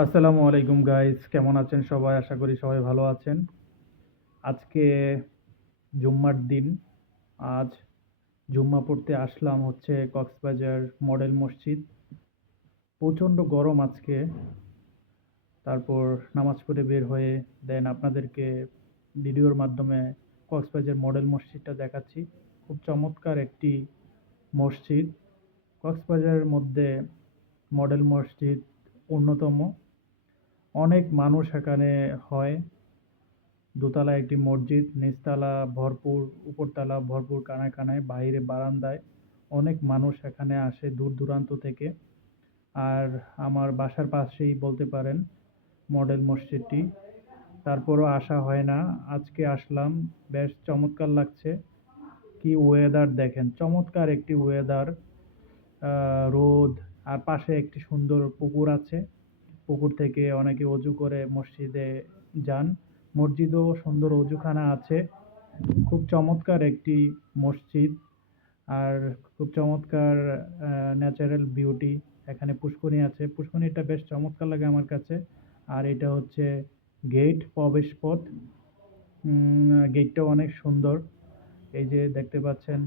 আসসালামু আলাইকুম গাইস, কেমন আছেন সবাই? আশা করি সবাই ভালো আছেন। আজকে জুম্মার দিন। আজ জুম্মা পড়তে আসলাম হচ্ছে কক্সবাজার মডেল মসজিদ। প্রচণ্ড গরম আজকে। তারপর নামাজ পড়ে বের হয়ে দেন আপনাদেরকে ভিডিওর মাধ্যমে কক্সবাজার মডেল মসজিদটা দেখাচ্ছি। খুব চমৎকার একটি মসজিদ। কক্সবাজারের মধ্যে মডেল মসজিদ অন্যতম। অনেক মানুষ এখানে হয়। দোতলা একটি মসজিদ, নিচতলা ভরপুর, উপরতলা ভরপুর কানায় কানায়, বাইরে বারান্দায় অনেক মানুষ এখানে আসে দূর দূরান্ত থেকে। আর আমার বাসার পাশেই বলতে পারেন মডেল মসজিদটি। তারপরও আসা হয় না, আজকে আসলাম। বেশ চমৎকার লাগছে। কি ওয়েদার দেখেন, চমৎকার একটি ওয়েদার। রোদ, আর পাশে একটি সুন্দর পুকুর আছে। পুকুর থেকে অনেকে অজু করে মসজিদে যান। মসজিদেও সুন্দর অজুখানা আছে। খুব চমৎকার একটি মসজিদ। আর খুব চমৎকার ন্যাচারাল বিউটি। এখানে পুষ্করণী আছে, পুষ্করণীটা বেশ চমৎকার লাগে আমার কাছে। আর এটা হচ্ছে গেট, প্রবেশ পথ। গেটটাও অনেক সুন্দর। এই যে দেখতে পাচ্ছেন,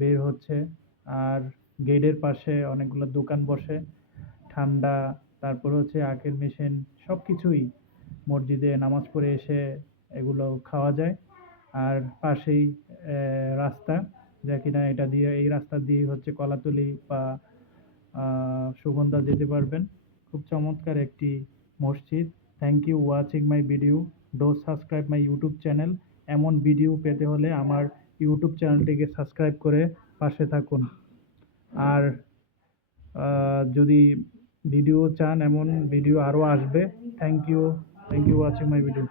বের হচ্ছে। আর গেটের পাশে অনেকগুলো দোকান বসে, ঠান্ডা, তারপর হচ্ছে আখের মেশিন, সব কিছুই মসজিদে নামাজ পড়ে এসে এগুলো খাওয়া যায়। আর পাশেই রাস্তা, যা কিনা এটা দিয়ে, এই রাস্তা দিয়ে হচ্ছে কলাতলি বা সুগন্ধা যেতে পারবেন। খুব চমৎকার একটি মসজিদ। Thank you watching my video. Do subscribe my YouTube channel. এমন ভিডিও পেতে হলে আমার ইউটিউব চ্যানেলটিকে সাবস্ক্রাইব করে পাশে থাকুন। আর যদি ভিডিও চান, এমন ভিডিও আরও আসবে। Thank you watching my video.